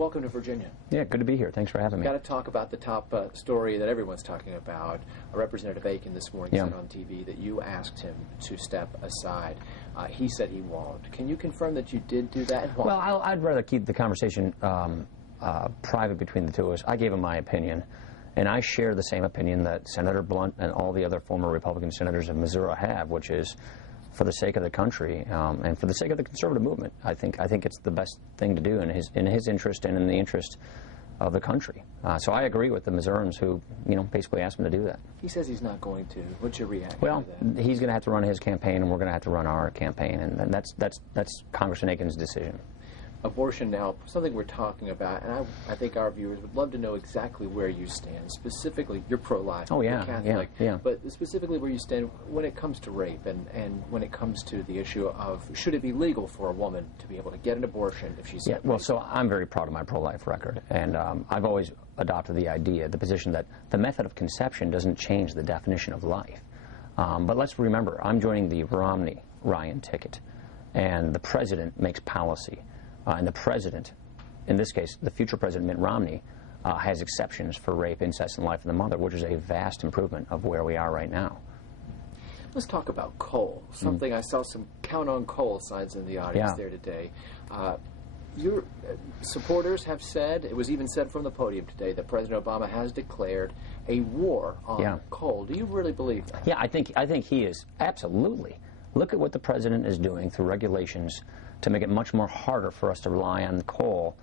welcome to Virginia. Yeah, good to be here. Thanks for having me. Got to talk about the top story that everyone's talking about. Representative Akin this morning said on TV that you asked him to step aside. He said he won't. Can you confirm that you did do that? Well, I'd rather keep the conversation private between the two of us. I gave him my opinion, and I share the same opinion that Senator Blunt and all the other former Republican senators of Missouri have, which is, for the sake of the country and for the sake of the conservative movement, I think it's the best thing to do in his interest and in the interest of the country. So I agree with the Missourians who, basically asked him to do that. He says he's not going to. What's your reaction to that? He's going to have to run his campaign, and we're going to have to run our campaign, and that's Congressman Akin's decision. Abortion now, something we're talking about, and I think our viewers would love to know exactly where you stand. Specifically, you're pro-life, you're Catholic, but specifically where you stand when it comes to rape and when it comes to the issue of should it be legal for a woman to be able to get an abortion if she's well, so I'm very proud of my pro-life record, and I've always adopted the position that the method of conception doesn't change the definition of life. But let's remember, I'm joining the Romney-Ryan ticket, and the president makes policy. And the president, in this case, the future president, Mitt Romney, has exceptions for rape, incest, and life of the mother, which is a vast improvement of where we are right now. Let's talk about coal. Something I saw some count on coal signs in the audience there today. Your supporters have said, it was even said from the podium today, that President Obama has declared a war on coal. Do you really believe that? Yeah, I think he is. Absolutely. Look at what the president is doing through regulations to make it much more harder for us to rely on coal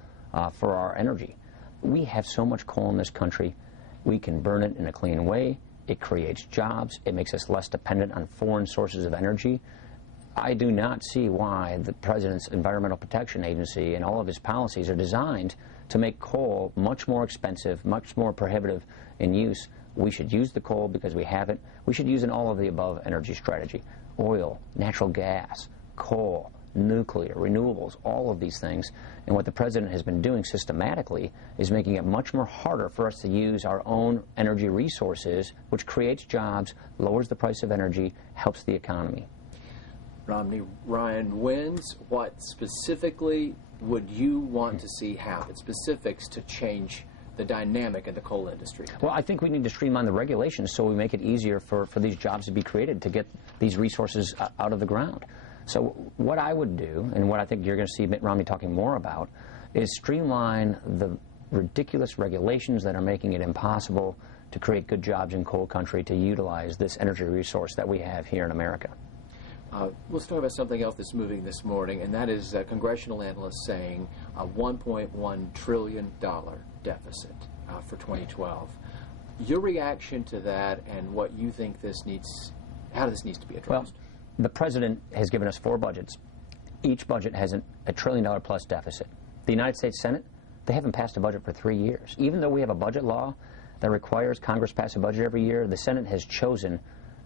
for our energy. We have so much coal in this country. We can burn it in a clean way. It creates jobs. It makes us less dependent on foreign sources of energy. I do not see why the president's Environmental Protection Agency and all of his policies are designed to make coal much more expensive, much more prohibitive in use. We should use the coal because we have it. We should use an all of the above energy strategy. Oil, natural gas, coal, nuclear, renewables, all of these things. And what the president has been doing systematically is making it much more harder for us to use our own energy resources, which creates jobs, lowers the price of energy, helps the economy. Romney-Ryan wins. What specifically would you want to see happen, specifics to change the dynamic in the coal industry? Well, I think we need to streamline the regulations so we make it easier for these jobs to be created, to get these resources out of the ground. So what I would do, and what I think you're going to see Mitt Romney talking more about, is streamline the ridiculous regulations that are making it impossible to create good jobs in coal country to utilize this energy resource that we have here in America. Let's talk about something else that's moving this morning, and that is congressional analysts saying a $1.1 trillion deficit for 2012. Your reaction to that and what you think how this needs to be addressed? Well, the president has given us 4 budgets. Each budget has a $1 trillion plus deficit. The United States Senate, they haven't passed a budget for 3 years. Even though we have a budget law that requires Congress pass a budget every year, the Senate has chosen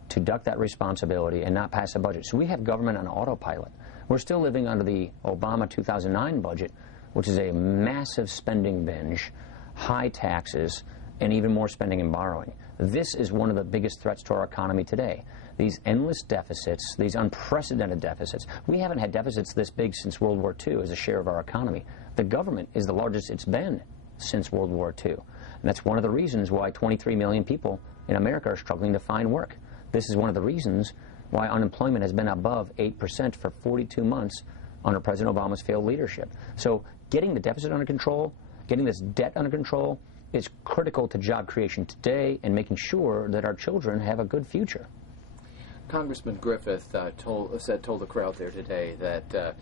to duck that responsibility and not pass a budget. So we have government on autopilot. We're still living under the Obama 2009 budget, which is a massive spending binge, high taxes, and even more spending and borrowing. This is one of the biggest threats to our economy today. These endless deficits, these unprecedented deficits. We haven't had deficits this big since World War II as a share of our economy. The government is the largest it's been since World War II. And that's one of the reasons why 23 million people in America are struggling to find work. This is one of the reasons why unemployment has been above 8% for 42 months under President Obama's failed leadership. So getting the deficit under control, getting this debt under control, is critical to job creation today and making sure that our children have a good future. Congressman Griffith told the crowd there today that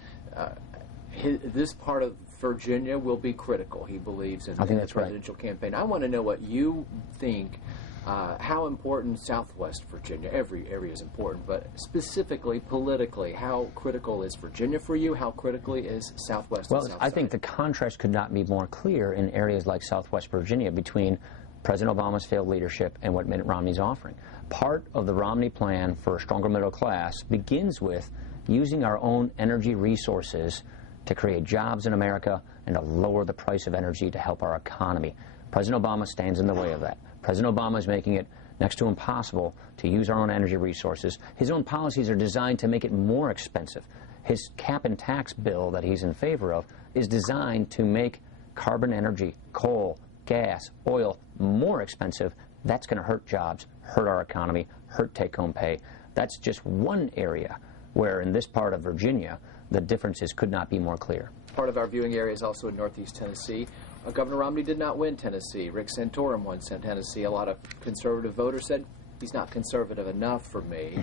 this part of Virginia will be critical, he believes, in the presidential campaign. I want to know what you think, how important Southwest Virginia, every area is important, but specifically politically, how critical is Virginia for you? How critically is Southwest and Southside? I think the contrast could not be more clear in areas like Southwest Virginia between President Obama's failed leadership and what Mitt Romney's offering. Part of the Romney plan for a stronger middle class begins with using our own energy resources to create jobs in America and to lower the price of energy to help our economy. President Obama stands in the way of that. President Obama is making it next to impossible to use our own energy resources. His own policies are designed to make it more expensive. His cap and tax bill that he's in favor of is designed to make carbon energy, coal, gas, oil more expensive, that's going to hurt jobs, hurt our economy, hurt take-home pay. That's just one area where in this part of Virginia the differences could not be more clear. Part of our viewing area is also in Northeast Tennessee. Governor Romney did not win Tennessee. Rick Santorum won Tennessee. A lot of conservative voters said, he's not conservative enough for me.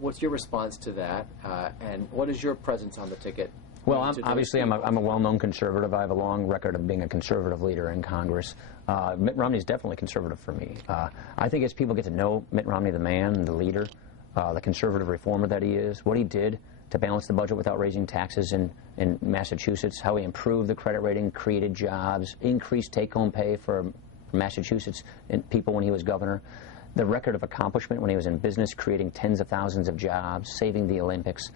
What's your response to that? And what is your presence on the ticket? Well, obviously, I'm a well-known conservative. I have a long record of being a conservative leader in Congress. Mitt Romney is definitely conservative for me. I think as people get to know Mitt Romney, the man, the leader, the conservative reformer that he is, what he did to balance the budget without raising taxes in Massachusetts, how he improved the credit rating, created jobs, increased take-home pay for Massachusetts and people when he was governor, the record of accomplishment when he was in business, creating tens of thousands of jobs, saving the Olympics.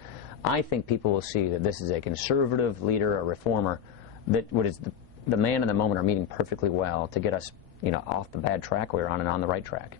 I think people will see that this is a conservative leader, a reformer, that what is the man and the moment are meeting perfectly well to get us, off the bad track we're on and on the right track.